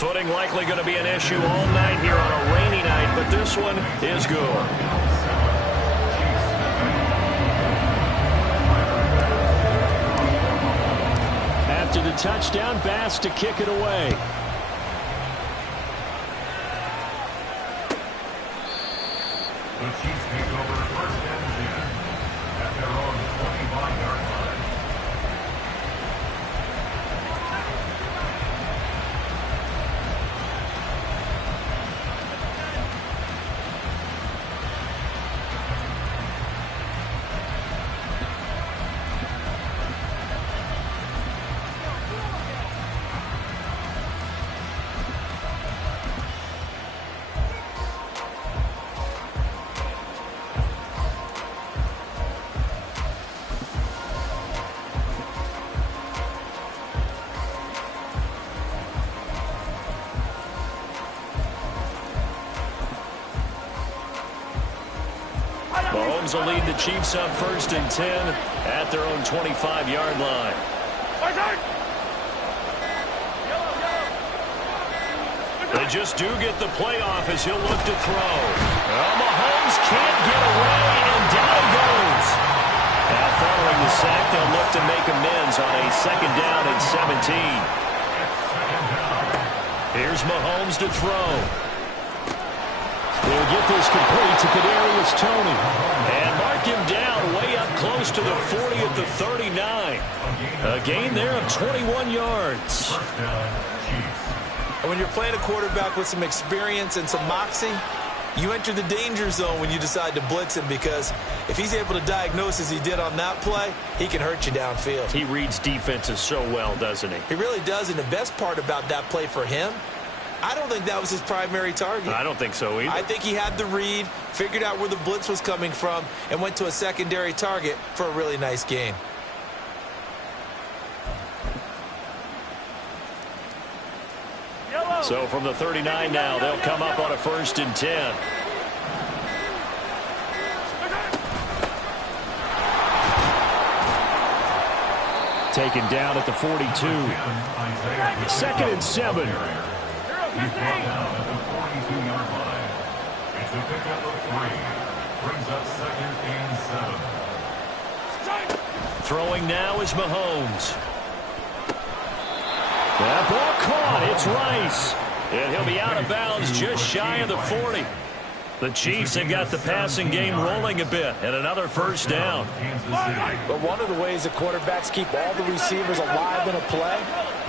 Footing likely going to be an issue all night here on a rainy night, but this one is good. After the touchdown, Bass to kick it away. The Chiefs take over first and 10 at their own 25-yard line. Mahomes will lead the Chiefs up first and 10 at their own 25-yard line. They just do get the play off as he'll look to throw. Well, Mahomes can't get away, and down he goes. Now following the sack, they'll look to make amends on a second down and 17. Here's Mahomes to throw. They'll get this complete to Kadarius Toney. And mark him down way up close to the 40 at the 39. A gain there of 21 yards. When you're playing a quarterback with some experience and some moxie, you enter the danger zone when you decide to blitz him, because if he's able to diagnose as he did on that play, he can hurt you downfield. He reads defenses so well, doesn't he? He really does, and the best part about that play for him, I don't think that was his primary target. I don't think so either. I think he had the read, figured out where the blitz was coming from, and went to a secondary target for a really nice gain. So from the 39 now, they'll come up on a first and 10. Taken down at the 42. Second and 7. He's brought down at the 42-yard line. It's a pickup of 3. Brings up second and 7. Throwing now is Mahomes. That ball caught. It's Rice. And he'll be out of bounds just shy of the 40. The Chiefs have got the passing game rolling a bit, and another first down. But one of the ways the quarterbacks keep all the receivers alive in a play,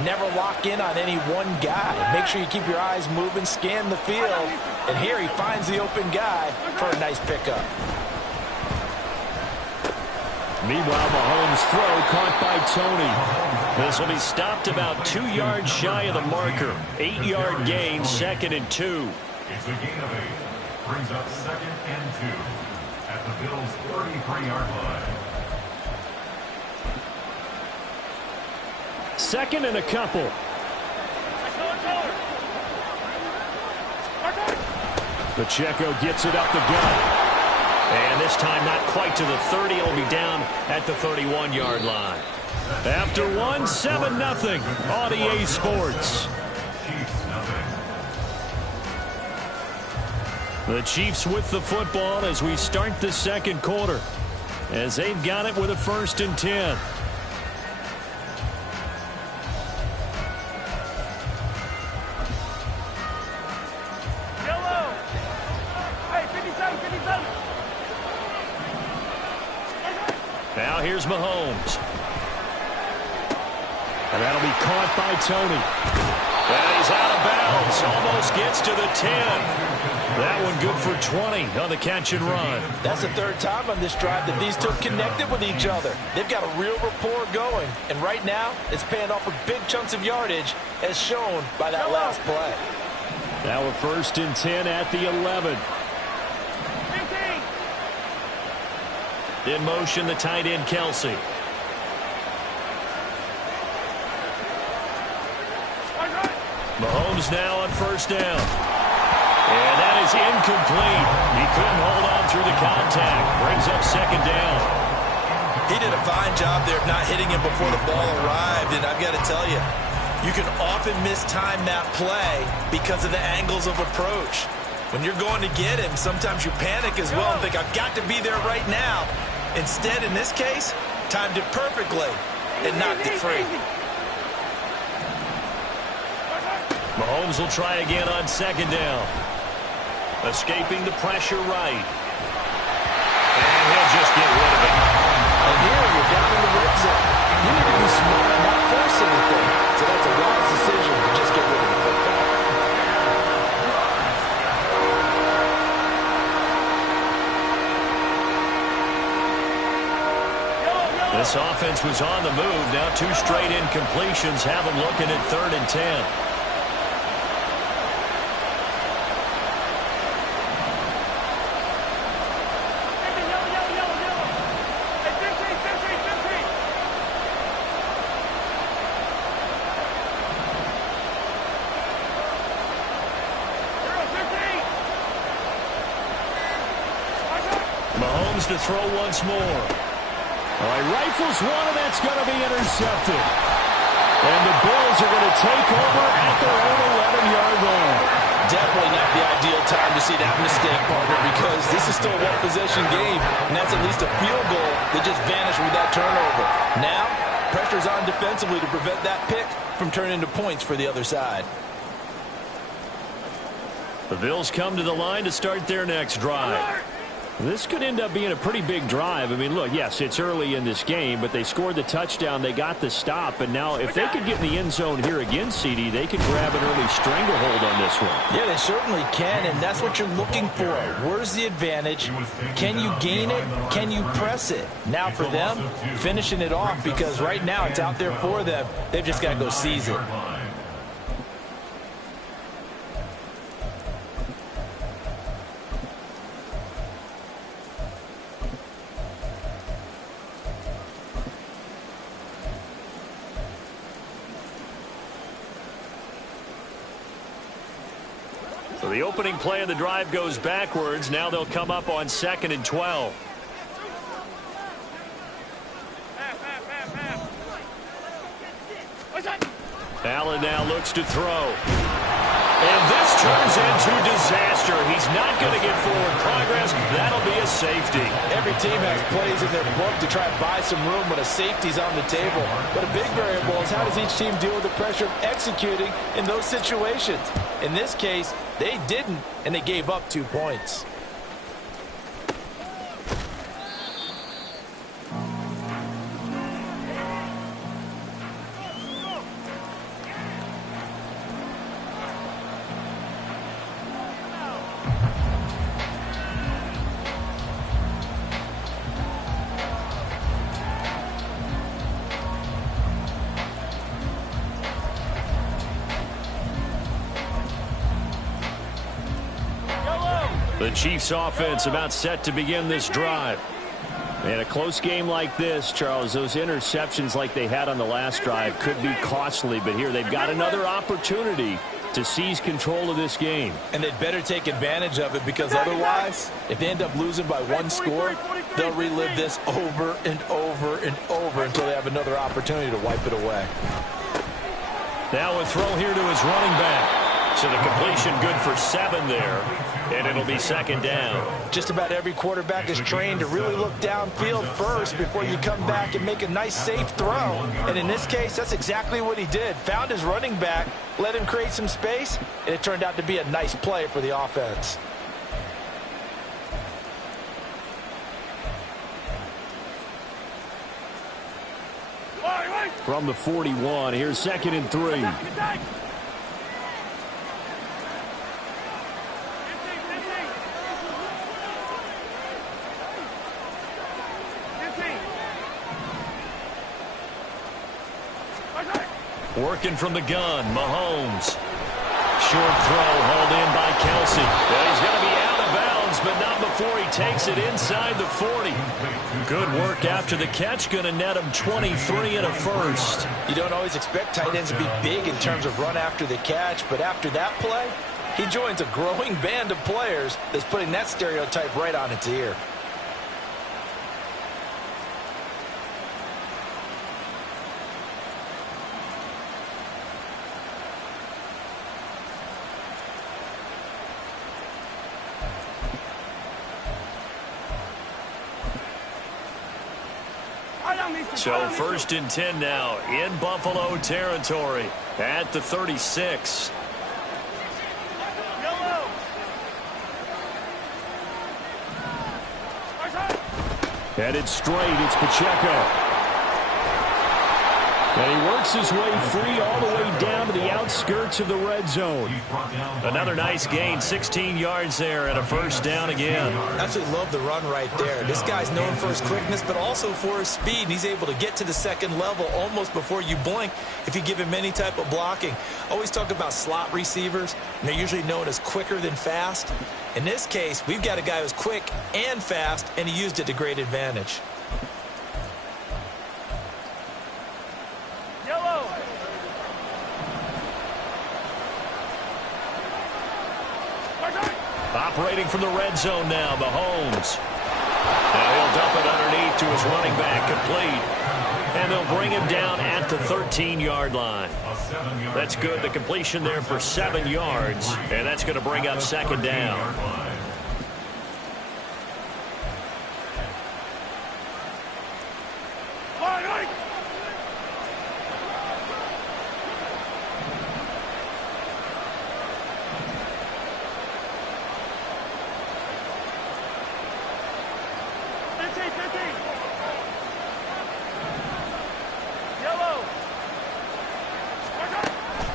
never lock in on any one guy. Make sure you keep your eyes moving, scan the field, and here he finds the open guy for a nice pickup. Meanwhile, Mahomes' throw caught by Toney. This will be stopped about 2 yards shy of the marker. 8-yard gain, second and 2. It's a gain of 8. Brings up second and 2 at the Bills' 33-yard line. Second and a couple. Pacheco gets it up the gut. And this time not quite to the 30. It'll be down at the 31-yard line. After one, 7-0 on EA Sports. The Chiefs with the football as we start the second quarter, as they've got it with a first and 10. Now here's Mahomes. And that'll be caught by Toney. And he's out of bounds. Almost gets to the 10. That one good for 20 on the catch and run. That's the third time on this drive that these two connected with each other. They've got a real rapport going. And right now, it's paying off with big chunks of yardage, as shown by that last play. Now a first and 10 at the 11. In motion, the tight end, Kelsey. Mahomes now on first down. And that is incomplete. He couldn't hold on through the contact. Brings up second down. He did a fine job there of not hitting him before the ball arrived, and I've got to tell you, You can often mistime that play because of the angles of approach. When you're going to get him, sometimes you panic as well and think, I've got to be there right now. Instead, in this case, timed it perfectly and knocked it free. Mahomes will try again on second down. Escaping the pressure right. And he'll just get rid of it. And here you're down in the red zone. You need to be smart and not force anything. So that's a wise decision to just get rid of the football. This offense was on the move. Now 2 straight incompletions have them looking at 3rd and 10. Mahomes to throw once more. All right, rifles one, and that's going to be intercepted. And the Bills are going to take over at their own 11-yard line. Definitely not the ideal time to see that mistake, partner, because this is still a one-possession game, and that's at least a field goal that just vanished with that turnover. Now, pressure's on defensively to prevent that pick from turning into points for the other side. The Bills come to the line to start their next drive. This could end up being a pretty big drive. I mean, look, yes, it's early in this game, but they scored the touchdown, they got the stop, and now if they could get in the end zone here again, CD, they could grab an early stranglehold on this one. Yeah, they certainly can, and that's what you're looking for. Where's the advantage? Can you gain it? Can you press it? Now for them, finishing it off, because right now it's out there for them. They've just got to go seize it. So the opening play of the drive goes backwards. Now they'll come up on 2nd and 12. Allen now looks to throw. And this turns into disaster. He's not going to get forward progress. That'll be a safety. Every team has plays in their book to try and buy some room when a safety's on the table. But a big variable is how does each team deal with the pressure of executing in those situations? In this case, they didn't, and they gave up 2 points. The Chiefs offense about set to begin this drive. In a close game like this, Charles, those interceptions like they had on the last drive could be costly, but here they've got another opportunity to seize control of this game. And they'd better take advantage of it, because otherwise, if they end up losing by 1 score, they'll relive this over and over and over until they have another opportunity to wipe it away. Now a throw here to his running back. So the completion good for 7 there, and it'll be 2nd down. Just about every quarterback is trained to really look downfield first before you come back and make a nice, safe throw. And in this case, that's exactly what he did. Found his running back, let him create some space, and it turned out to be a nice play for the offense. From the 41, here's 2nd and 3. Working from the gun, Mahomes. Short throw hauled in by Kelsey. Well, he's going to be out of bounds, but not before he takes it inside the 40. Good work after the catch. Going to net him 23 and a first. You don't always expect tight ends to be big in terms of run after the catch, but after that play, he joins a growing band of players that's putting that stereotype right on its ear. So 1st and 10 now in Buffalo territory at the 36. Headed straight, it's Pacheco. And he works his way free all the way down to the outskirts of the red zone. Another nice gain, 16 yards there and a 1st down again. Absolutely love the run right there. This guy's known for his quickness, but also for his speed. He's able to get to the 2nd level almost before you blink if you give him any type of blocking. Always talk about slot receivers, and they're usually known as quicker than fast. In this case, we've got a guy who's quick and fast, and he used it to great advantage. Operating from the red zone now, Mahomes. Now he'll dump it underneath to his running back, complete. And they'll bring him down at the 13-yard line. That's good. The completion there for 7 yards. And that's going to bring up 2nd down.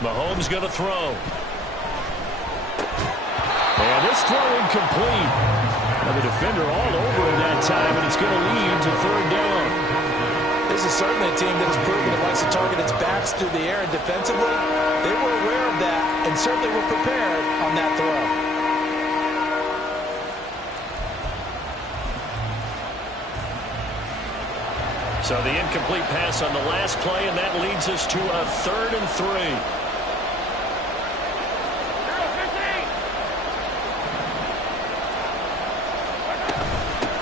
Mahomes going to throw. And this throw incomplete. And the defender all over him that time, and it's going to lead to 3rd down. This is certainly a team that has proven it likes to target its backs through the air, and defensively, they were aware of that and certainly were prepared on that throw. So the incomplete pass on the last play, and that leads us to a 3rd and 3.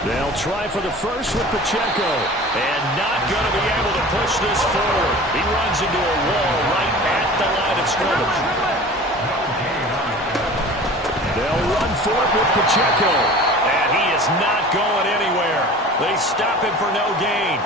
They'll try for the first with Pacheco. And not going to be able to push this forward. He runs into a wall right at the line of scrimmage. They'll run for it with Pacheco. And he is not going anywhere. They stop him for no gain.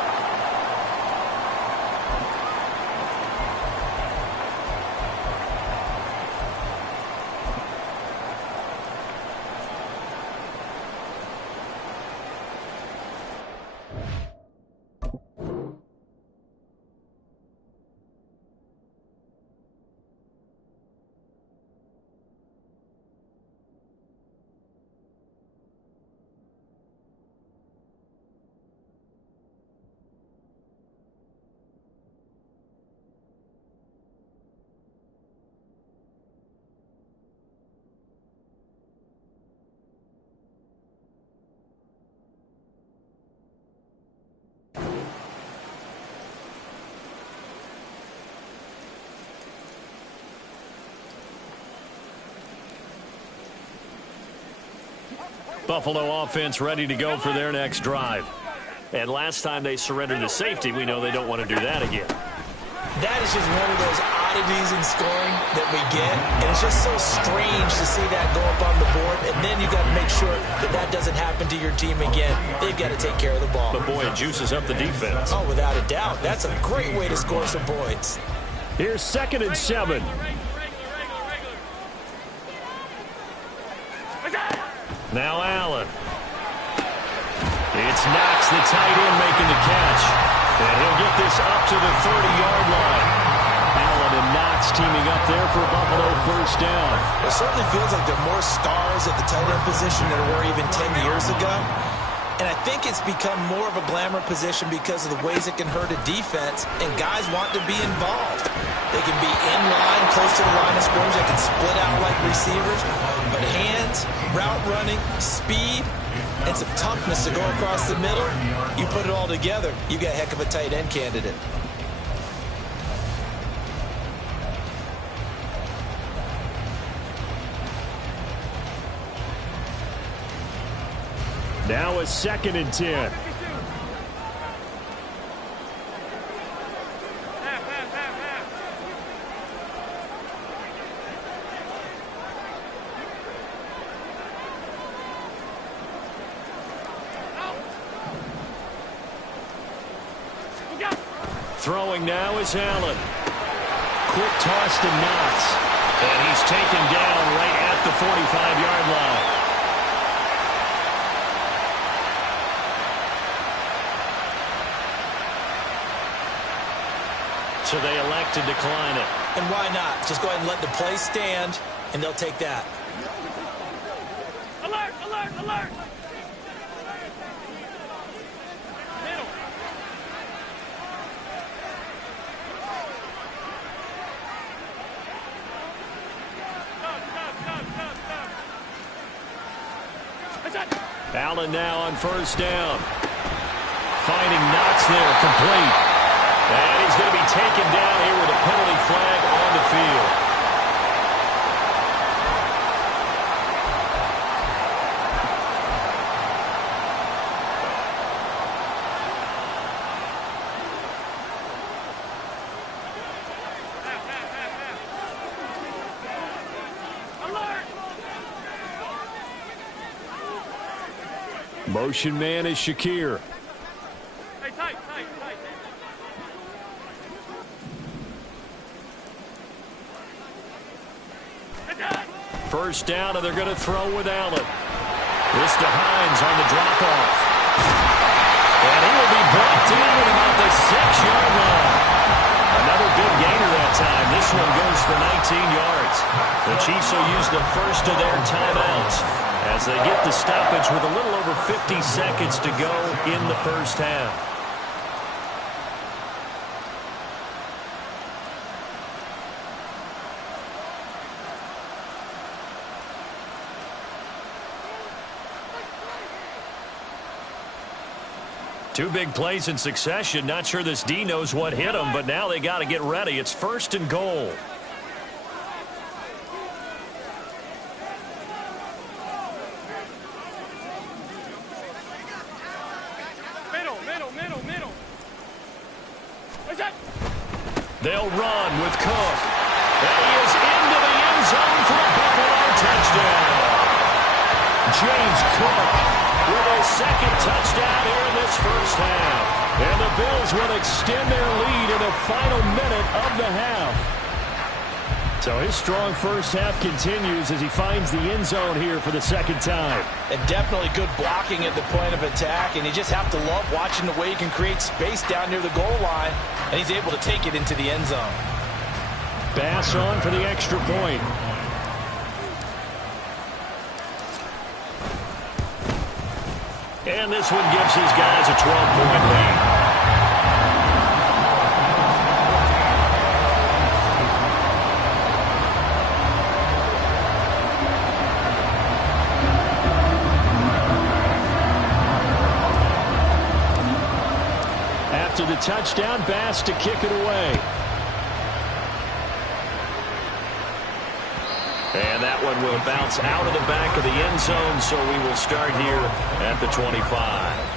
Buffalo offense ready to go for their next drive. And last time they surrendered to safety, we know they don't want to do that again. That is just one of those oddities in scoring that we get. And it's just so strange to see that go up on the board. And then you got to make sure that that doesn't happen to your team again. They've got to take care of the ball. But boy, it juices up the defense. Oh, without a doubt. That's a great way to score some points. Here's 2nd and 7. Now Allen. It's Knox, the tight end, making the catch. And he'll get this up to the 30-yard line. Allen and Knox teaming up there for Buffalo 1st down. It certainly feels like there are more stars at the tight end position than there were even 10 years ago. And I think it's become more of a glamour position because of the ways it can hurt a defense, and guys want to be involved. They can be in line, close to the line of scrimmage. They can split out like receivers. But hands, route running, speed, and some toughness to go across the middle, you put it all together, you got a heck of a tight end candidate. Now a 2nd and 10. throwing now is Allen. Quick toss to Knox. And he's taken down right at the 45-yard line. So they elect to decline it. And why not? Just go ahead and let the play stand, and they'll take that. Alert! Alert! Alert! Allen now on first down. Finding Knox there, complete. And he's going to be taken down here with a penalty flag on the field. Motion man is Shakir. Hey, tight, tight, tight. First down, and they're going to throw with Allen. This to Hines on the drop-off. And he will be brought down at about the 6-yard line. Another big gainer that time. This one goes for 19 yards. The Chiefs will use the first of their timeouts as they get the stoppage with a little over 50 seconds to go in the first half. Two big plays in succession. Not sure this D knows what hit him, but now they got to get ready. It's first and goal. Middle. They'll run with Cook. And he is into the end zone for a Buffalo touchdown. James Cook with a second touchdown here in this first half. And the Bills will extend their lead in the final minute of the half. So his strong first half continues as he finds the end zone here for the second time. And definitely good blocking at the point of attack, and you just have to love watching the way he can create space down near the goal line, and he's able to take it into the end zone. Bass on for the extra point. And this one gives his guys a 12-point lead. After the touchdown, Bass to kick it away. And that one will bounce out of the back of the end zone, so we will start here at the 25.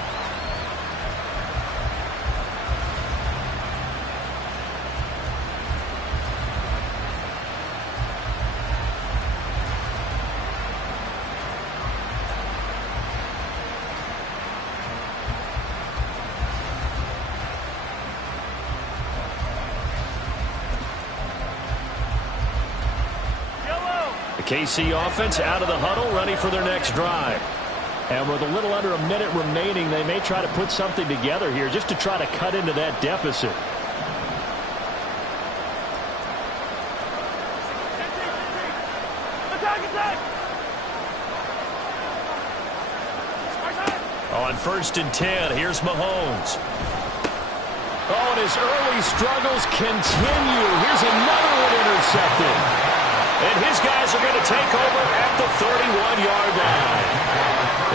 KC offense out of the huddle, ready for their next drive. And with a little under a minute remaining, they may try to put something together here just to try to cut into that deficit. On 1st and 10, here's Mahomes. Oh, and his early struggles continue. Here's another one intercepted. And his guys are going to take over at the 31-yard line.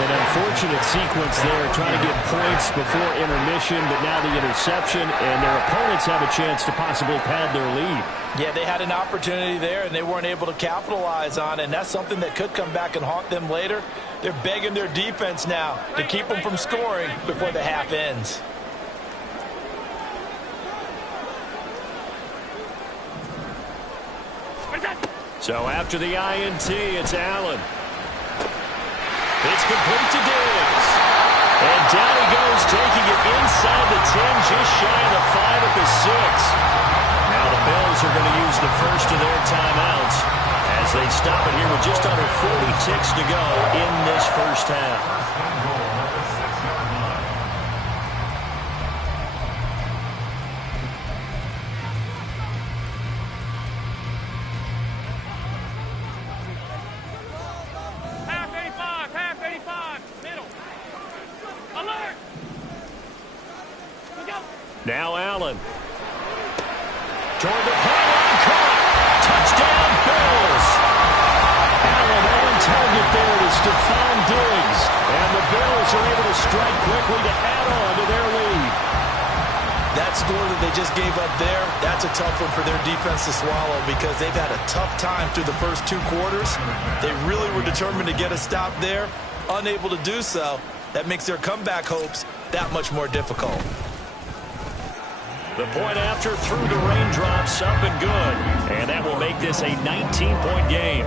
An unfortunate sequence there, trying to get points before intermission, but now the interception, and their opponents have a chance to possibly pad their lead. Yeah, they had an opportunity there, and they weren't able to capitalize on it, and that's something that could come back and haunt them later. They're begging their defense now to keep them from scoring before the half ends. So after the INT, it's Allen. It's complete to Diggs. And down he goes, taking it inside the 10, just shy of the 5 at the 6. stop it here with just under 40 ticks to go in this first half. First and goal at the 6-yard line. Half 85, middle. Alert! Look out! Now Allen. Toward the pylon, caught. Touchdown, Bills. Allen on target there to Stephon Diggs. And the Bills are able to strike quickly to add on to their lead. That score that they just gave up there, that's a tough one for their defense to swallow because they've had a tough time through the first 2 quarters. They really were determined to get a stop there, unable to do so. That makes their comeback hopes that much more difficult. The point after through the raindrops, up and good. And that will make this a 19-point game.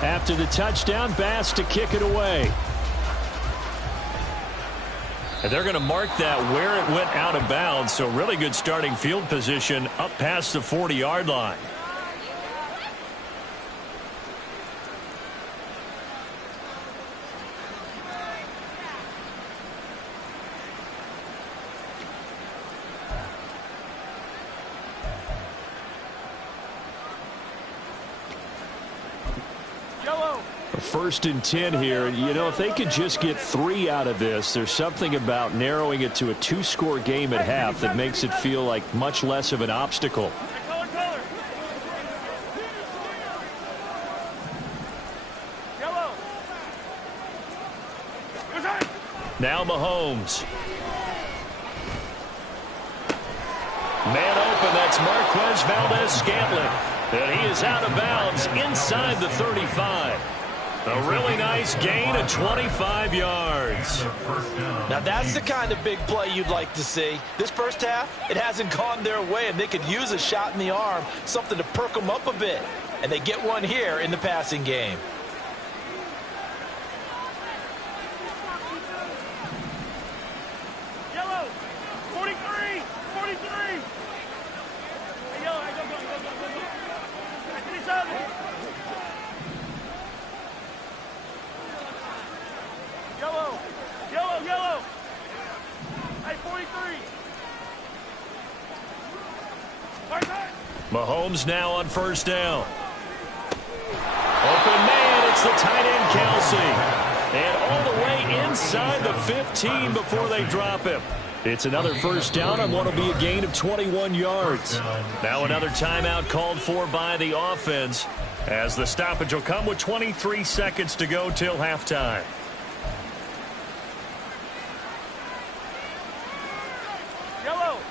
After the touchdown, Bass to kick it away. And they're going to mark that where it went out of bounds, so really good starting field position up past the 40-yard line. First and 10 here. You know, if they could just get 3 out of this, there's something about narrowing it to a 2-score game at half that makes it feel like much less of an obstacle. Yellow. Now Mahomes. Man open, that's Marquez Valdez-Scantling. And he is out of bounds inside the 35. A really nice gain of 25 yards. Now that's the kind of big play you'd like to see. This first half, it hasn't gone their way, and they could use a shot in the arm, something to perk them up a bit. And they get one here in the passing game. Yellow. 43. 43. Hey, yellow. Hey, go. Hey, 57. Yellow. Hey, 43. Mahomes now on first down. Open man, it's the tight end Kelsey. And all the way inside the 15 before they drop him. It's another first down on what will be a gain of 21 yards. Now another timeout called for by the offense as the stoppage will come with 23 seconds to go till halftime.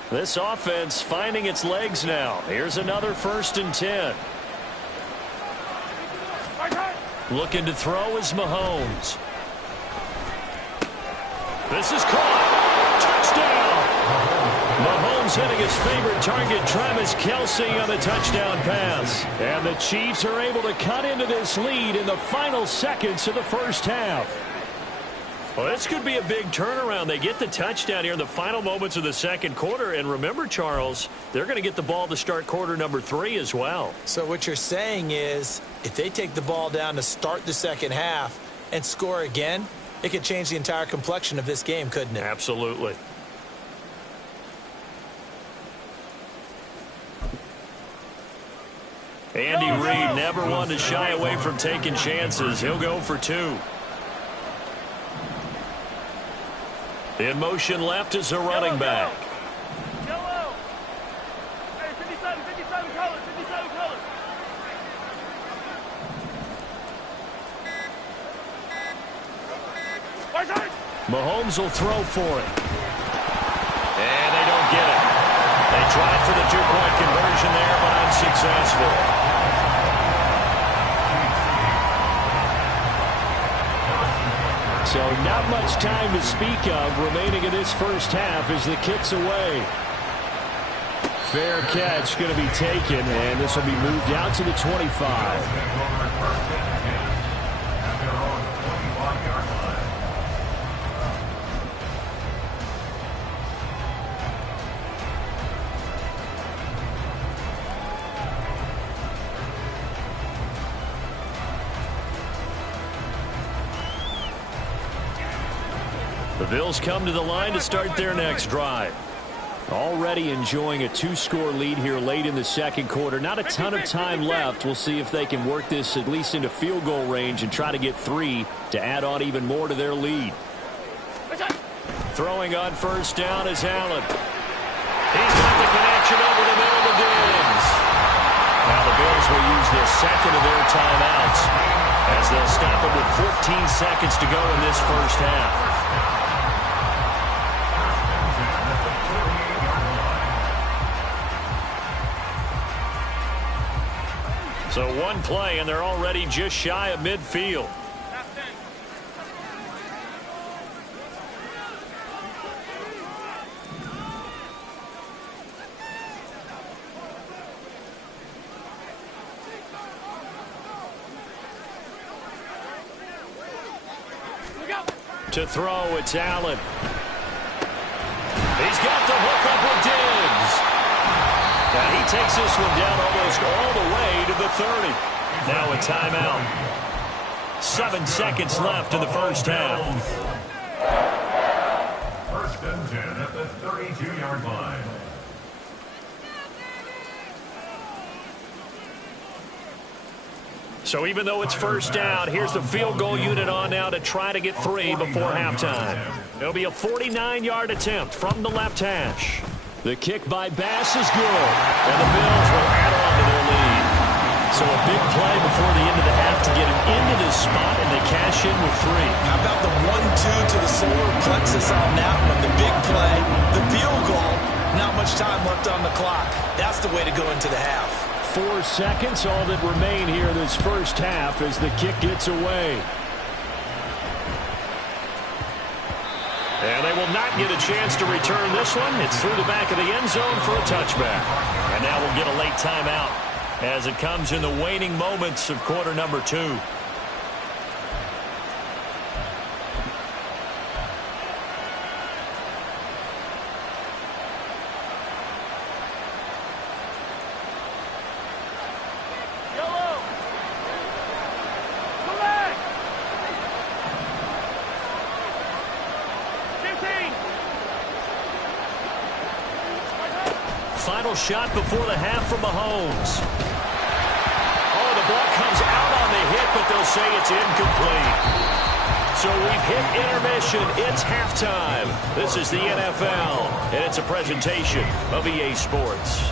This offense finding its legs now. Here's another first and 10. Looking to throw is Mahomes. This is caught. Touchdown. Mahomes hitting his favorite target, Travis Kelce, on the touchdown pass. And the Chiefs are able to cut into this lead in the final seconds of the first half. Well, this could be a big turnaround. They get the touchdown here in the final moments of the second quarter. And remember, Charles, they're going to get the ball to start quarter number 3 as well. So what you're saying is if they take the ball down to start the second half and score again, it could change the entire complexion of this game, couldn't it? Absolutely. Andy Reid never one to shy away from taking chances. He'll go for 2. In motion left is a running back. Yellow. Hey, 57 colors. Mahomes will throw for it. And they don't get it. They tried for the 2-point conversion there, but unsuccessful. So not much time to speak of remaining in this first half as the kick's away. Fair catch going to be taken, and this will be moved out to the 25. The Bills come to the line to start their next drive. Already enjoying a 2-score lead here late in the second quarter. Not a ton of time left. We'll see if they can work this at least into field goal range and try to get 3 to add on even more to their lead. Throwing on first down is Allen. He's got the connection over the middle to Diggs. Now the Bills will use the second of their timeouts as they'll stop it with 14 seconds to go in this first half. So one play, and they're already just shy of midfield. To throw, it's Allen. He's got the hook up with Diggs. And he takes this one down almost all the way to the 30. Now a timeout. 7 seconds left in the first half. First and 10 at the 32-yard line. So even though it's first down, here's the field goal unit on now to try to get 3 before halftime. It'll be a 49-yard attempt from the left hash. The kick by Bass is good, and the Bills will add on to their lead. So a big play before the end of the half to get them into this spot, and they cash in with 3. How about the 1-2 to the solar plexus on that one? The big play, the field goal, not much time left on the clock. That's the way to go into the half. 4 seconds, all that remain here this first half as the kick gets away. And they will not get a chance to return this one. It's through the back of the end zone for a touchback. And now we'll get a late timeout as it comes in the waning moments of quarter number 2. Final shot before the half from Mahomes. Oh, the ball comes out on the hit, but they'll say it's incomplete. So we've hit intermission. It's halftime. This is the NFL, and it's a presentation of EA Sports.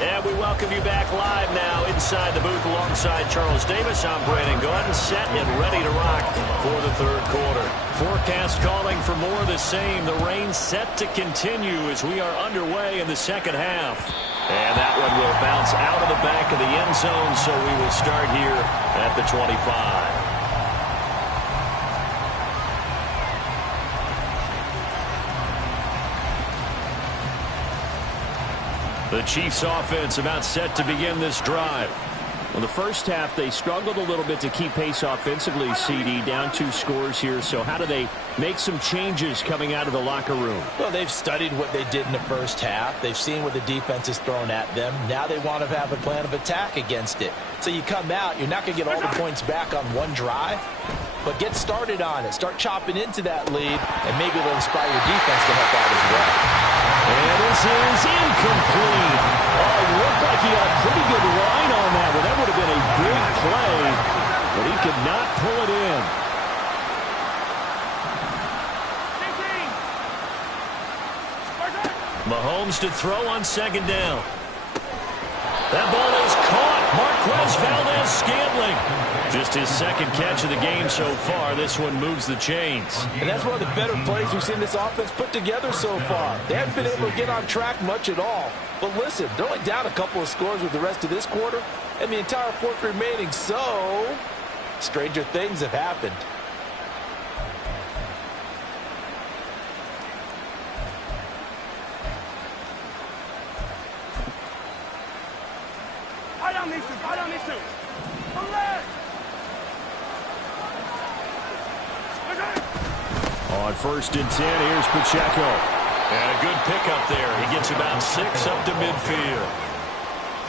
And we welcome you back live now inside the booth alongside Charles Davis. I'm Brandon Gaudin, set and ready to rock for the third quarter. Forecast calling for more of the same. The rain set to continue as we are underway in the second half. And that one will bounce out of the back of the end zone, so we will start here at the 25. The Chiefs offense about set to begin this drive. Well, the first half, they struggled a little bit to keep pace offensively, CD, down 2 scores here. So how do they make some changes coming out of the locker room? Well, they've studied what they did in the first half. They've seen what the defense has thrown at them. Now they want to have a plan of attack against it. So you come out, you're not going to get all the points back on one drive, but get started on it. Start chopping into that lead, and maybe it'll inspire your defense to help out as well. And this is incomplete. Oh, it looked like he had a pretty good line on that one. That would have been a big play, but he could not pull it in. Mahomes to throw on second down. That ball is caught. Marquez Valdes-Scantling. Just his second catch of the game so far. This one moves the chains. And that's one of the better plays we've seen this offense put together so far. They haven't been able to get on track much at all. But listen, they're only down a couple of scores with the rest of this quarter and the entire fourth remaining. So, stranger things have happened. On first and 10, here's Pacheco. And a good pickup there. He gets about 6 up to midfield.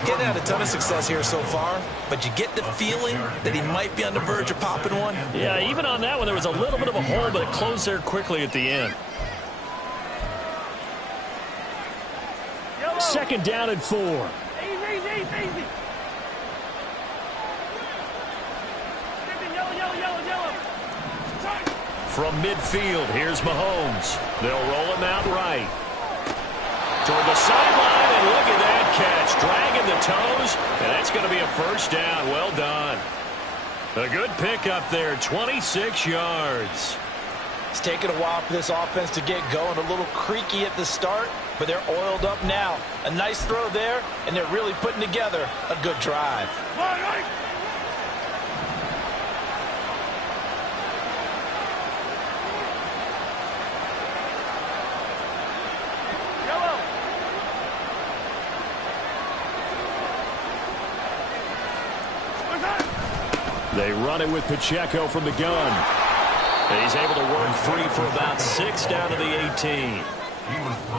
He hasn't had a ton of success here so far, but you get the feeling that he might be on the verge of popping one. Yeah, even on that one, there was a little bit of a hole, but it closed there quickly at the end. Yellow. 2nd down and 4. Easy. Yellow. From midfield, here's Mahomes. They'll roll him out right. Toward the sideline, and look at that catch. Dragging the toes, and that's going to be a 1st down. Well done. A good pickup there, 26 yards. It's taken a while for this offense to get going. A little creaky at the start, but they're oiled up now. A nice throw there, and they're really putting together a good drive. They run it with Pacheco from the gun. He's able to work free for about 6 down to the 18.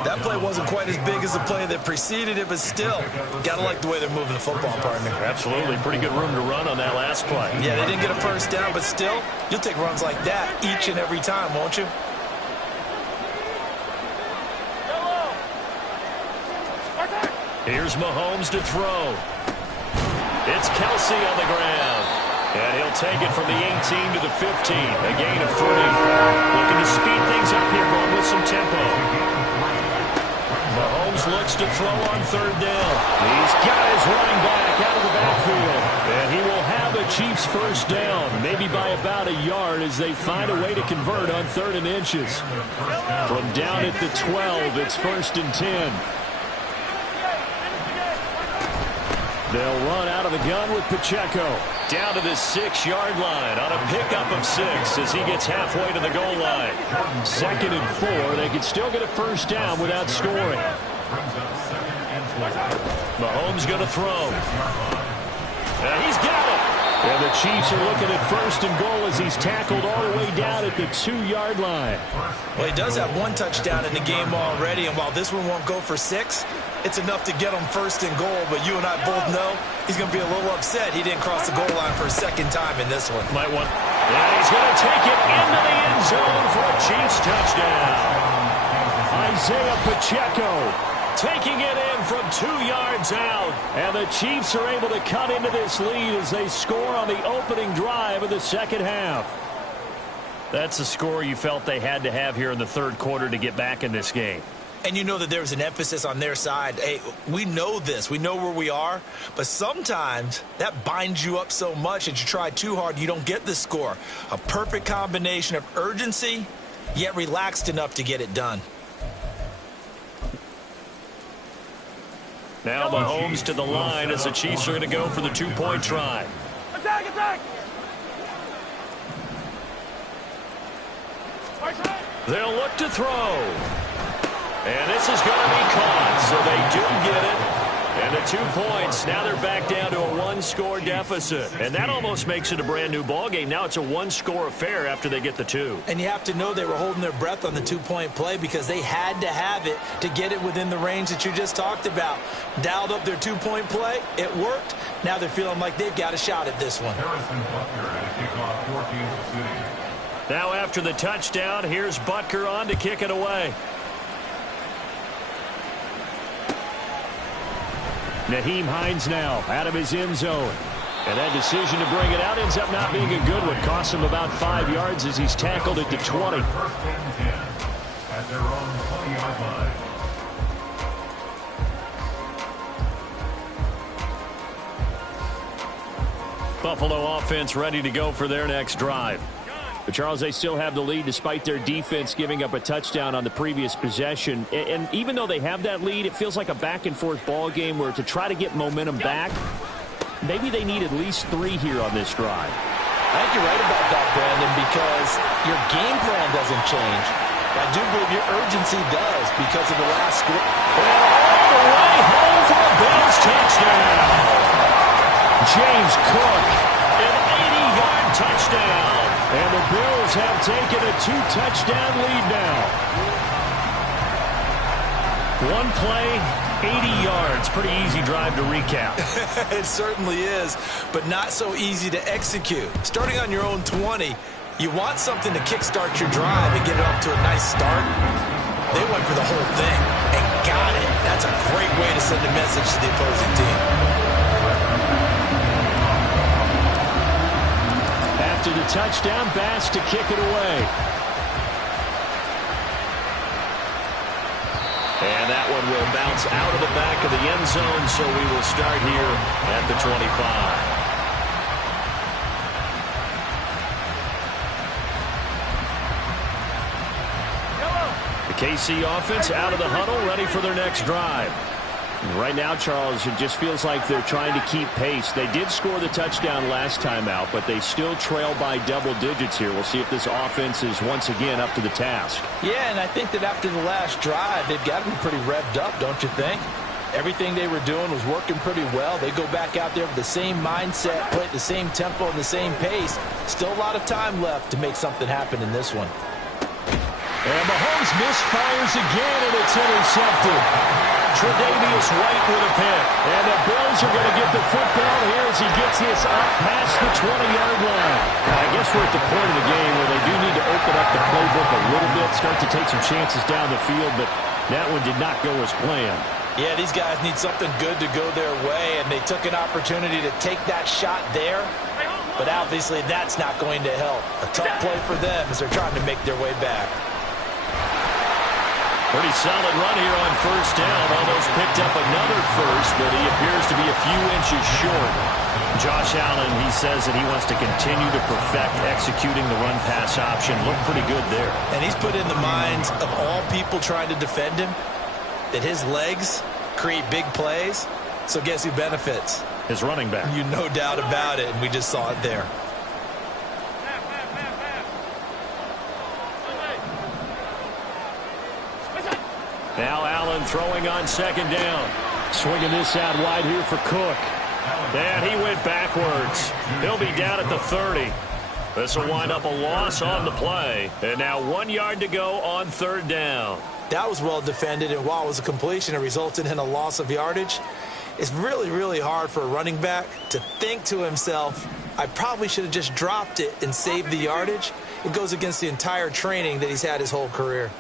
That play wasn't quite as big as the play that preceded it, but still, got to like the way they're moving the football, partner. Absolutely. Pretty good room to run on that last play. Yeah, they didn't get a 1st down, but still, you'll take runs like that each and every time, won't you? Here's Mahomes to throw. It's Kelsey on the ground. And he'll take it from the 18 to the 15. A gain of 3. Looking to speed things up here, going with some tempo. Mahomes looks to throw on 3rd down. He's got his running back out of the backfield. And he will have a Chiefs 1st down, maybe by about a yard as they find a way to convert on 3rd and inches. From down at the 12, it's 1st and 10. They'll run out of the gun with Pacheco. Down to the 6-yard line on a pickup of 6 as he gets halfway to the goal line. 2nd and 4. They can still get a 1st down without scoring. Mahomes going to throw. He's got it. And the Chiefs are looking at 1st and goal as he's tackled all the way down at the 2-yard line. Well, he does have 1 touchdown in the game already, and while this one won't go for 6, it's enough to get him 1st and goal. But you and I both know he's going to be a little upset he didn't cross the goal line for a 2nd time in this one. Might want. And he's going to take it into the end zone for a Chiefs touchdown. Isaiah Pacheco taking it in from 2 yards out. And the Chiefs are able to cut into this lead as they score on the opening drive of the 2nd half. That's the score you felt they had to have here in the 3rd quarter to get back in this game. And you know that there's an emphasis on their side. Hey, we know this. We know where we are. But sometimes that binds you up so much that you try too hard, you don't get the score. A perfect combination of urgency, yet relaxed enough to get it done. Now Mahomes to the line as the Chiefs are going to go for the 2-point try. Attack! They'll look to throw. And this is going to be caught, so they do get it. And the 2 points, now they're back down to a 1-score deficit. And that almost makes it a brand-new ballgame. Now it's a 1-score affair after they get the 2. And you have to know they were holding their breath on the 2-point play because they had to have it to get it within the range that you just talked about. Dialed up their 2-point play. It worked. Now they're feeling like they've got a shot at this one. Now after the touchdown, here's Butker on to kick it away. Nyheim Hines now out of his end zone. And that decision to bring it out ends up not being a good one. Cost him about 5 yards as he's tackled at the 20. 1st and 10 at their own 20-yard line. Buffalo offense ready to go for their next drive. But, Charles, they still have the lead despite their defense giving up a touchdown on the previous possession. And even though they have that lead, it feels like a back-and-forth ball game where to try to get momentum back, maybe they need at least 3 here on this drive. I think you're right about that, Brandon, because your game plan doesn't change. I do believe your urgency does because of the last score. And all the way home for a Bills touchdown. James Cook, an 80-yard touchdown. And the Bills have taken a 2-touchdown lead now. One play, 80 yards. Pretty easy drive to recap. It certainly is, but not so easy to execute. Starting on your own 20, you want something to kickstart your drive and get it off to a nice start. They went for the whole thing and got it. That's a great way to send a message to the opposing team. After the touchdown, Bass to kick it away. And that one will bounce out of the back of the end zone, so we will start here at the 25. The KC offense out of the huddle, ready for their next drive. Right now, Charles, it just feels like they're trying to keep pace. They did score the touchdown last time out, but they still trail by double digits here. We'll see if this offense is once again up to the task. Yeah, and I think that after the last drive, they've got to be pretty revved up, don't you think? Everything they were doing was working pretty well. They go back out there with the same mindset, play at the same tempo and the same pace. Still a lot of time left to make something happen in this one. And Mahomes misfires again, and it's intercepted. Tre'Davious White with a pick. And the Bills are going to get the football here as he gets this up past the 20-yard line. I guess we're at the point of the game where they do need to open up the playbook a little bit, start to take some chances down the field, but that one did not go as planned. Yeah, these guys need something good to go their way, and they took an opportunity to take that shot there, but obviously that's not going to help. A tough play for them as they're trying to make their way back. Pretty solid run here on first down. Almost picked up another first, but he appears to be a few inches short. Josh Allen, he says that he wants to continue to perfect executing the run-pass option. Looked pretty good there. And he's put in the minds of all people trying to defend him that his legs create big plays. So guess who benefits? His running back. You no doubt about it, and we just saw it there. Now Allen throwing on second down. Swinging this out wide here for Cook. And he went backwards. He'll be down at the 30. This will wind up a loss on the play. And now 1 yard to go on third down. That was well defended, and while it was a completion, it resulted in a loss of yardage. It's really, really hard for a running back to think to himself, I probably should have just dropped it and saved the yardage. It goes against the entire training that he's had his whole career.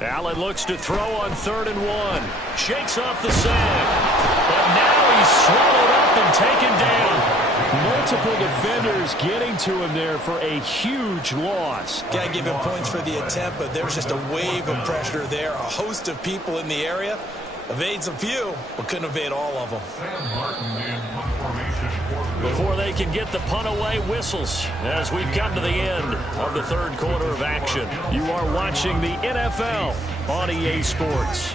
Allen looks to throw on 3rd and 1. Shakes off the sand. But now he's swallowed up and taken down. Multiple defenders getting to him there for a huge loss. Got to give him points for the attempt, but there's just a wave of pressure there. A host of people in the area. Evades a few, but couldn't evade all of them. Sam Martin in punt formation for the Before they can get the punt away, whistles as we've come to the end of the third quarter of action. You are watching the NFL on EA Sports.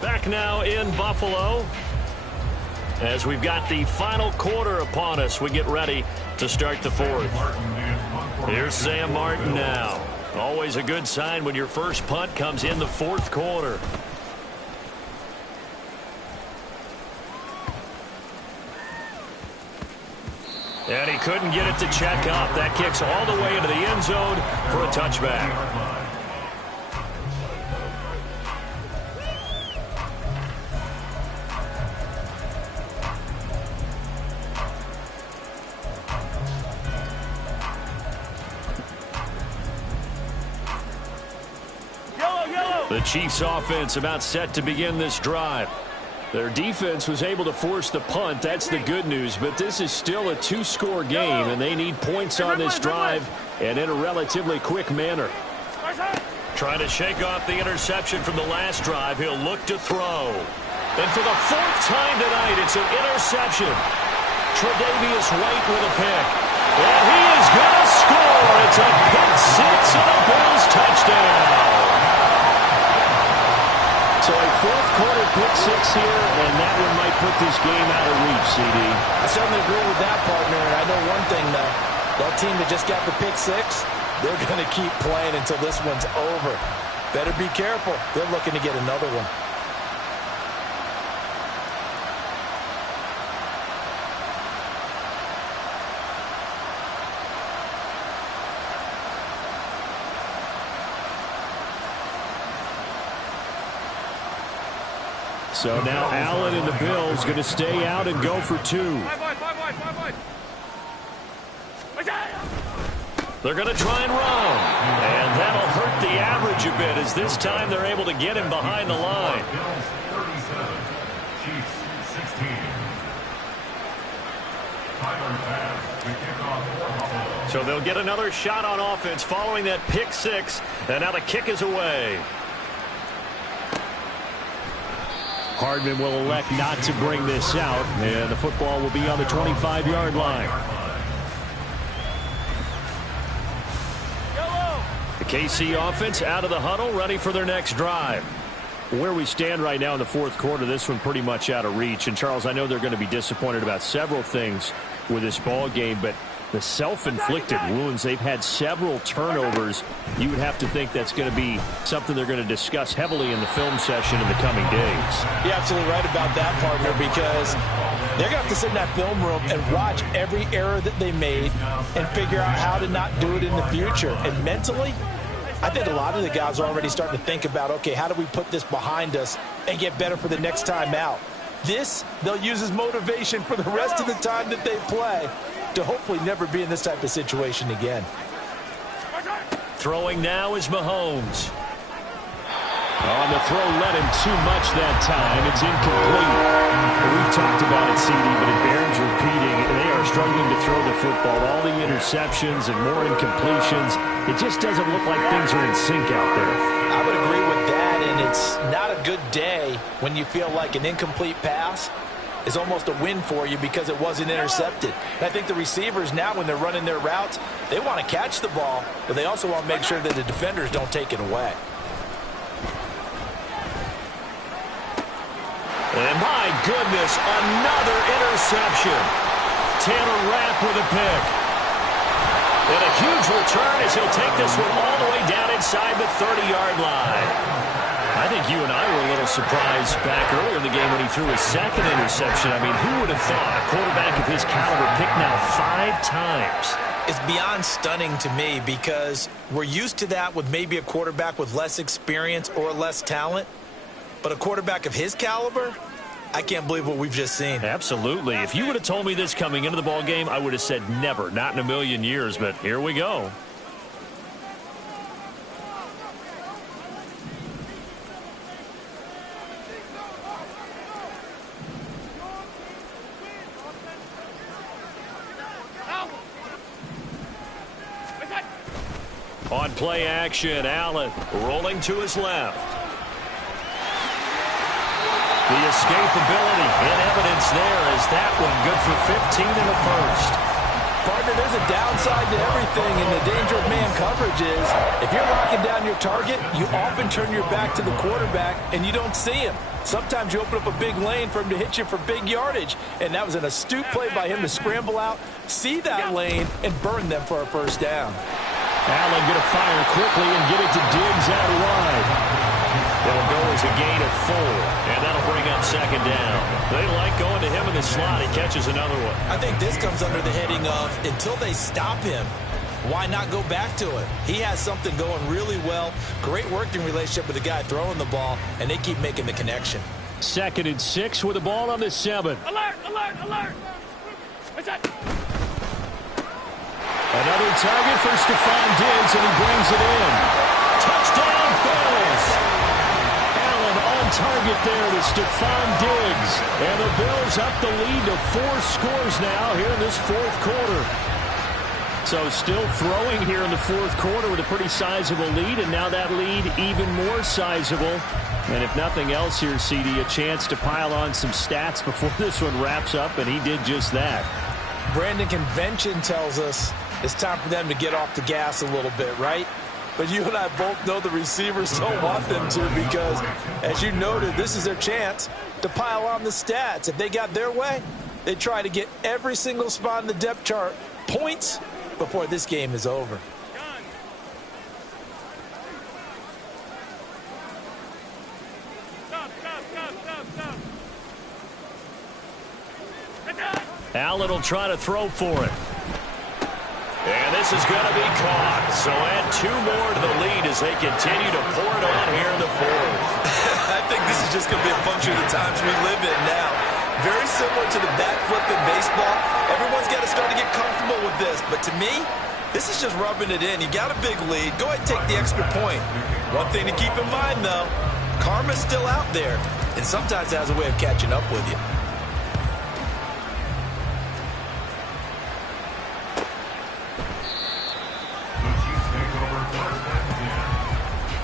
Back now in Buffalo as we've got the final quarter upon us. We get ready to start the fourth. Here's Sam Martin now. Always a good sign when your first punt comes in the fourth quarter. And he couldn't get it to check up. That kicks all the way into the end zone for a touchback. The Chiefs offense about set to begin this drive. Their defense was able to force the punt. That's the good news. But this is still a two-score game, and they need points on this drive and in a relatively quick manner. Trying to shake off the interception from the last drive. He'll look to throw. And for the 4th time tonight, it's an interception. Tre'Davious White with a pick. And he is going to score. It's a pick six and a Bills touchdown. So a fourth-quarter pick six here, and that one might put this game out of reach, CD. I certainly agree with that, partner. And I know one thing, though. That team that just got the pick six, they're going to keep playing until this one's over. Better be careful. They're looking to get another one. So now Allen and the Bills going to stay out and go for 2. They're going to try and run. And that'll hurt the average a bit as this time they're able to get him behind the line. Bills 37, Chiefs 16. Tyler Bass, the kickoff for Buffalo. So they'll get another shot on offense following that pick 6. And now the kick is away. Hardman will elect not to bring this out. And the football will be on the 25-yard line. The KC offense out of the huddle, ready for their next drive. Where we stand right now in the fourth quarter, this one pretty much out of reach. And, Charles, I know they're going to be disappointed about several things with this ball game, but the self-inflicted wounds, they've had several turnovers. You would have to think that's going to be something they're going to discuss heavily in the film session in the coming days. You're absolutely right about that, partner, because they're going to have to sit in that film room and watch every error that they made and figure out how to not do it in the future. And mentally, I think a lot of the guys are already starting to think about, okay, how do we put this behind us and get better for the next time out? This, they'll use as motivation for the rest of the time that they play to hopefully never be in this type of situation again. Throwing now is Mahomes. On the throw, led him too much that time. It's incomplete. We've talked about it, CD, but it bears repeating. They are struggling to throw the football. All the interceptions and more incompletions. It just doesn't look like things are in sync out there. I would agree with that, and it's not a good day when you feel like an incomplete pass is almost a win for you because it wasn't intercepted. And I think the receivers now, when they're running their routes, they want to catch the ball, but they also want to make sure that the defenders don't take it away. And my goodness, another interception. Taylor Rapp with a pick. And a huge return as he'll take this one all the way down inside the 30-yard line. I think you and I were a little surprised back earlier in the game when he threw his second interception. I mean, who would have thought a quarterback of his caliber picked now 5 times? It's beyond stunning to me because we're used to that with maybe a quarterback with less experience or less talent. But a quarterback of his caliber, I can't believe what we've just seen. Absolutely. If you would have told me this coming into the ball game, I would have said never, not in a million years. But here we go. On play action, Allen rolling to his left. The escapability in evidence there as that one good for 15 in the first. Partner, there's a downside to everything, and the danger of man coverage is if you're locking down your target, you often turn your back to the quarterback and you don't see him. Sometimes you open up a big lane for him to hit you for big yardage, and that was an astute play by him to scramble out, see that lane, and burn them for a first down. Allen going to fire quickly and get it to Diggs out wide. It'll go as a gain of 4, and that'll bring up second down. They like going to him in the slot. He catches another one. I think this comes under the heading of until they stop him, why not go back to it? He has something going really well. Great working relationship with the guy throwing the ball, and they keep making the connection. 2nd and 6 with the ball on the 7. Alert, alert, alert. What's that? Another target for Stephon Diggs, and he brings it in. Touchdown, Bills! Allen on target there to Stephon Diggs. And the Bills up the lead to 4 scores now here in this fourth quarter. So still throwing here in the fourth quarter with a pretty sizable lead, and now that lead even more sizable. And if nothing else here, CD, a chance to pile on some stats before this one wraps up, and he did just that. Brandon, convention tells us it's time for them to get off the gas a little bit, right? But you and I both know the receivers don't want them to because, as you noted, this is their chance to pile on the stats. If they got their way, they try to get every single spot in the depth chart points before this game is over. Allen will try to throw for it. And this is going to be caught. So add 2 more to the lead as they continue to pour it on here in the fourth. I think this is just going to be a function of the times we live in now. Very similar to the backflip in baseball. Everyone's got to start to get comfortable with this. But to me, this is just rubbing it in. You got a big lead. Go ahead and take the extra point. One thing to keep in mind, though, karma's still out there, and sometimes it has a way of catching up with you. The Chiefs take over first and 10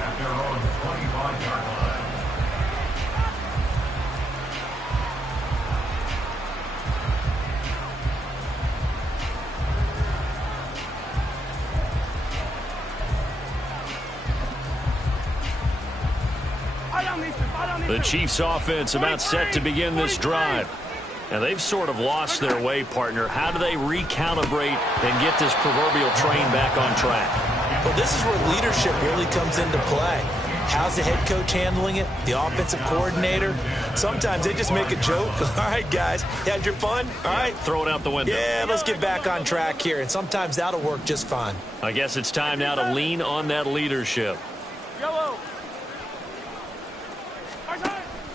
at their own 25-yard line. The Chiefs offense about set to begin this drive. And they've sort of lost their way, partner. How do they recalibrate and get this proverbial train back on track? Well, this is where leadership really comes into play. How's the head coach handling it? The offensive coordinator? Sometimes they just make a joke. All right, guys, you had your fun? All right. Throw it out the window. Yeah, let's get back on track here. And sometimes that'll work just fine. I guess it's time now to lean on that leadership. Yellow.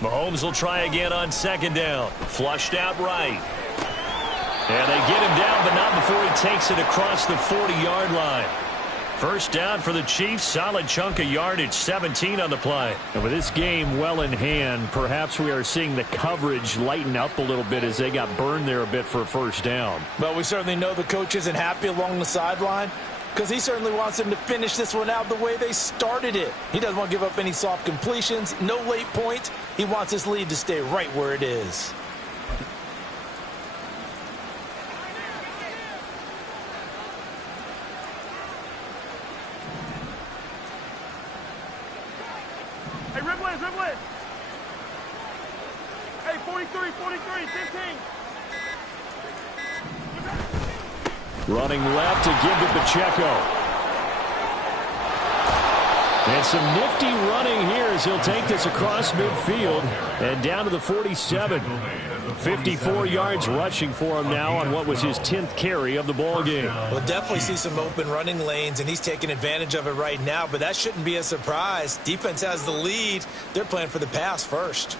Mahomes will try again on second down. Flushed out right. And they get him down, but not before he takes it across the 40-yard line. First down for the Chiefs. Solid chunk of yardage, 17 on the play. And with this game well in hand, perhaps we are seeing the coverage lighten up a little bit as they got burned there a bit for a first down. Well, we certainly know the coach isn't happy along the sideline, because he certainly wants them to finish this one out the way they started it. He doesn't want to give up any soft completions, no late points. He wants his lead to stay right where it is. Hey, Riblet, Riblet. Hey, 43, 43, 15. Running left to give to Pacheco. And some nifty running here as he'll take this across midfield and down to the 47. 54 yards rushing for him now on what was his 10th carry of the ball game. We'll definitely see some open running lanes, and he's taking advantage of it right now, but that shouldn't be a surprise. Defense has the lead. They're playing for the pass first.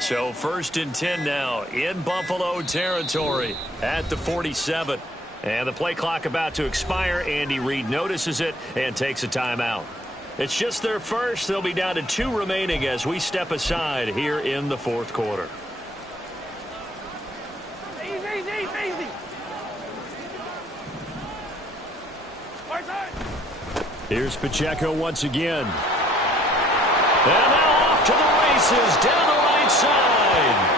So first and 10 now in Buffalo territory at the 47. And the play clock about to expire. Andy Reid notices it and takes a timeout. It's just their first. They'll be down to 2 remaining as we step aside here in the fourth quarter. Easy, easy, easy. Here's Pacheco once again. And now off to the races down the right side.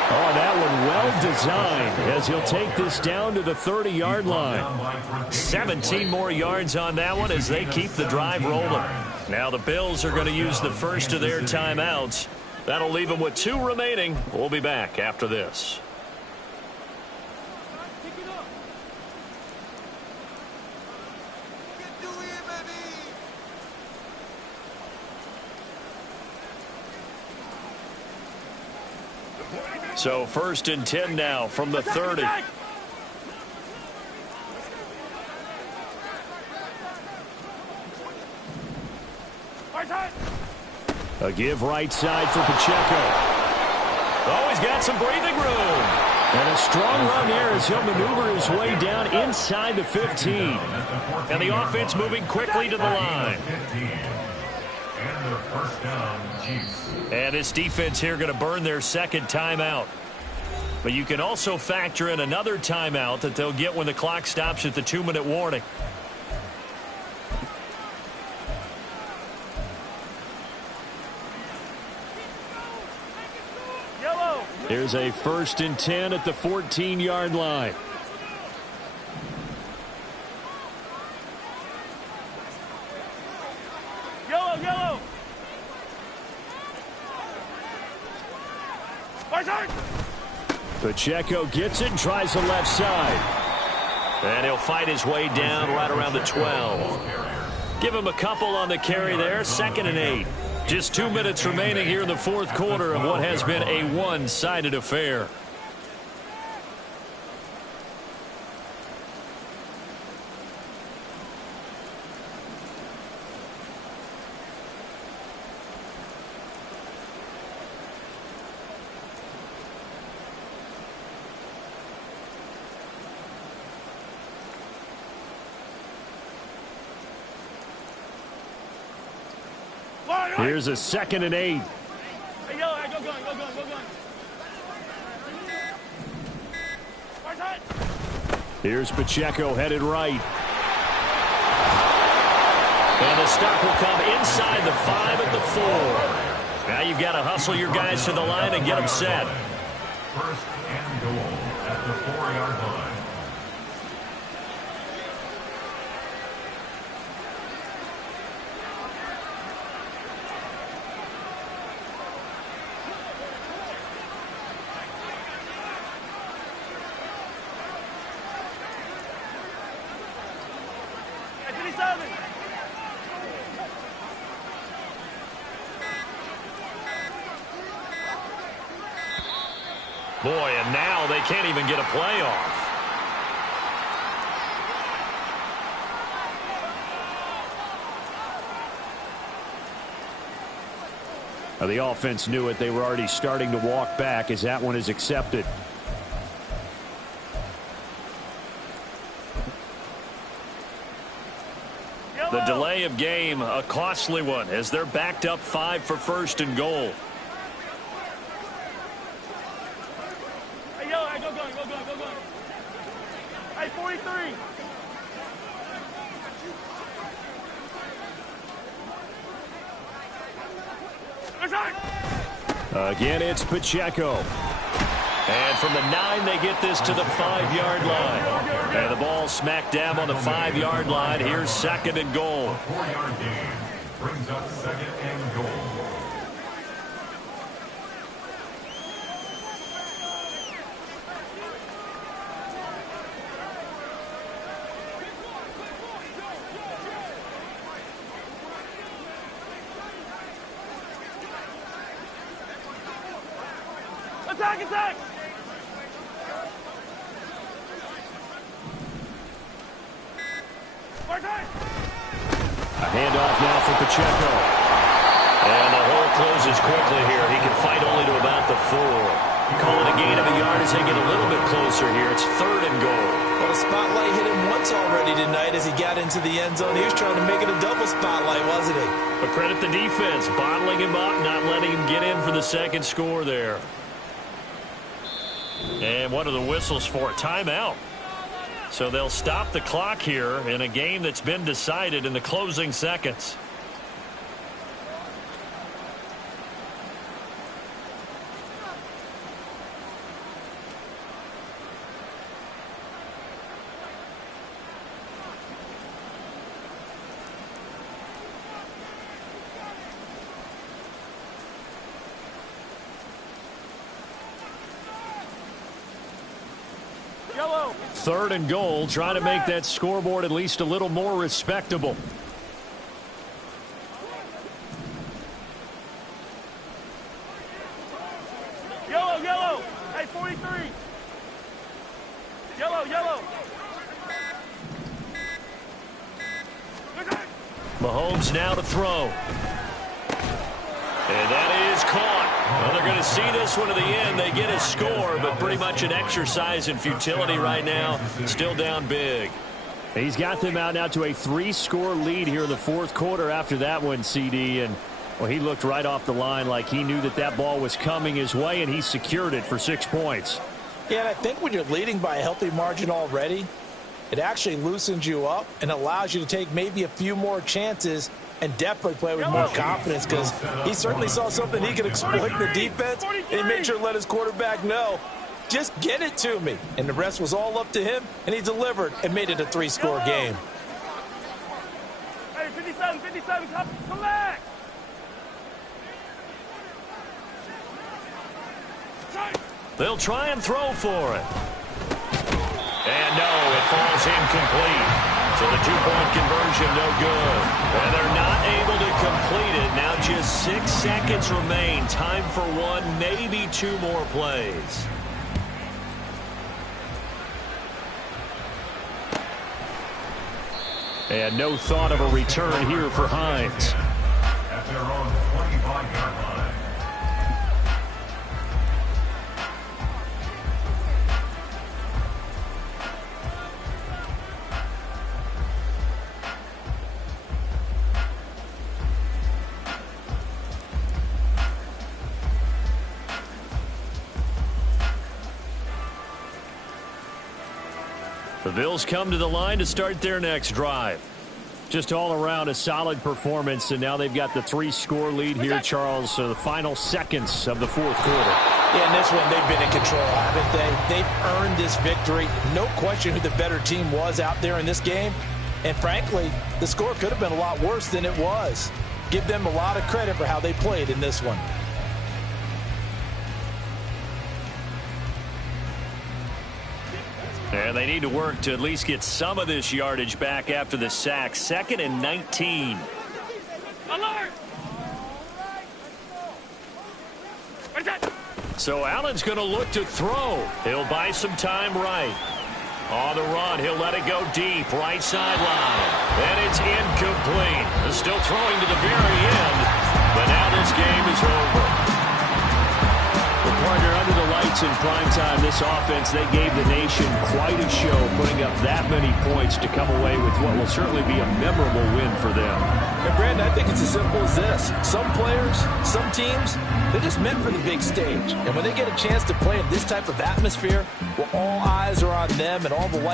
Oh, that one well designed as he'll take this down to the 30-yard line. 17 more yards on that one as they keep the drive rolling. Now the Bills are going to use the first of their timeouts. That'll leave them with 2 remaining. We'll be back after this. So first and 10 now from the 30. A give right side for Pacheco. Oh, he's got some breathing room. And a strong run there as he'll maneuver his way down inside the 15. And the offense moving quickly to the line. And their first down, Chiefs. And this defense here going to burn their second timeout. But you can also factor in another timeout that they'll get when the clock stops at the 2-minute warning. Yellow. There's a first and 10 at the 14-yard line. Yellow, yellow. Pacheco gets it and tries the left side. And he'll fight his way down right around the 12. Give him a couple on the carry there. 2nd and 8. Just 2 minutes remaining here in the fourth quarter of what has been a one-sided affair. Here's a 2nd and 8. Hey, yo, hey, go gun, go gun, go gun. Right side. Here's Pacheco headed right. And the stop will come inside the 5 at the 4. Now you've got to hustle your guys to the line and get them set. 1st and goal at the 4-yard line. Boy, and now they can't even get a play off. Now, the offense knew it. They were already starting to walk back as that one is accepted. The delay of game, a costly one, as they're backed up 5 for 1st and goal. Hey, yo, hey, go gun, go gun, go gun. Hey, 43. Right side. Again, it's Pacheco. And from the 9, they get this to the 5-yard line. And the ball smacked down on the 5-yard line. Here's 2nd and goal. 4-yard gain brings up 2nd and goal. Attack, attack. Right side. A handoff now for Pacheco. And the hole closes quickly here. He can fight only to about the 4. Calling a gain of a yard as they get a little bit closer here. It's 3rd and goal. Well, the spotlight hit him once already tonight as he got into the end zone. He was trying to make it a double spotlight, wasn't he? But credit the defense, bottling him up, not letting him get in for the 2nd score there. And what are the whistles for? Timeout. So they'll stop the clock here in a game that's been decided in the closing seconds. Yellow. 3rd and goal, trying to make that scoreboard at least a little more respectable. Yellow, yellow. Hey, 43. Yellow, yellow. Mahomes now to throw. And that is caught. Well, they're going to see this one to the end. They get a score, but pretty much an exercise in futility right now. Still down big. He's got them out now to a 3-score lead here in the fourth quarter after that one, CD. And, well, he looked right off the line like he knew that that ball was coming his way, and he secured it for 6 points. Yeah, and I think when you're leading by a healthy margin already, it actually loosens you up and allows you to take maybe a few more chances and definitely play with more confidence, because he certainly saw something he could exploit in the defense, and he made sure to let his quarterback know, just get it to me. And the rest was all up to him, and he delivered and made it a 3-score game. Hey, 57, 57, come back. They'll try and throw for it. And no, it falls incomplete. So the two-point conversion, no good. And they're not able to complete it. Now just 6 seconds remain. Time for one, maybe two more plays. And no thought of a return here for Hines. At their own 25-yard line. The Bills come to the line to start their next drive. Just all around a solid performance, and now they've got the 3-score lead here, Charles. So the final seconds of the fourth quarter. Yeah, in this one, they've been in control, haven't they? They've earned this victory. No question who the better team was out there in this game. And frankly, the score could have been a lot worse than it was. Give them a lot of credit for how they played in this one. And they need to work to at least get some of this yardage back after the sack. 2nd and 19. Alert! So Allen's going to look to throw. He'll buy some time right. On the run, he'll let it go deep, right sideline. And it's incomplete. Still throwing to the very end, but now this game is over. Well, partner, under the lights in prime time, this offense, they gave the nation quite a show, putting up that many points to come away with what will certainly be a memorable win for them. And Brandon, I think it's as simple as this. Some players, some teams, they're just meant for the big stage. And when they get a chance to play in this type of atmosphere, where all eyes are on them and all the lights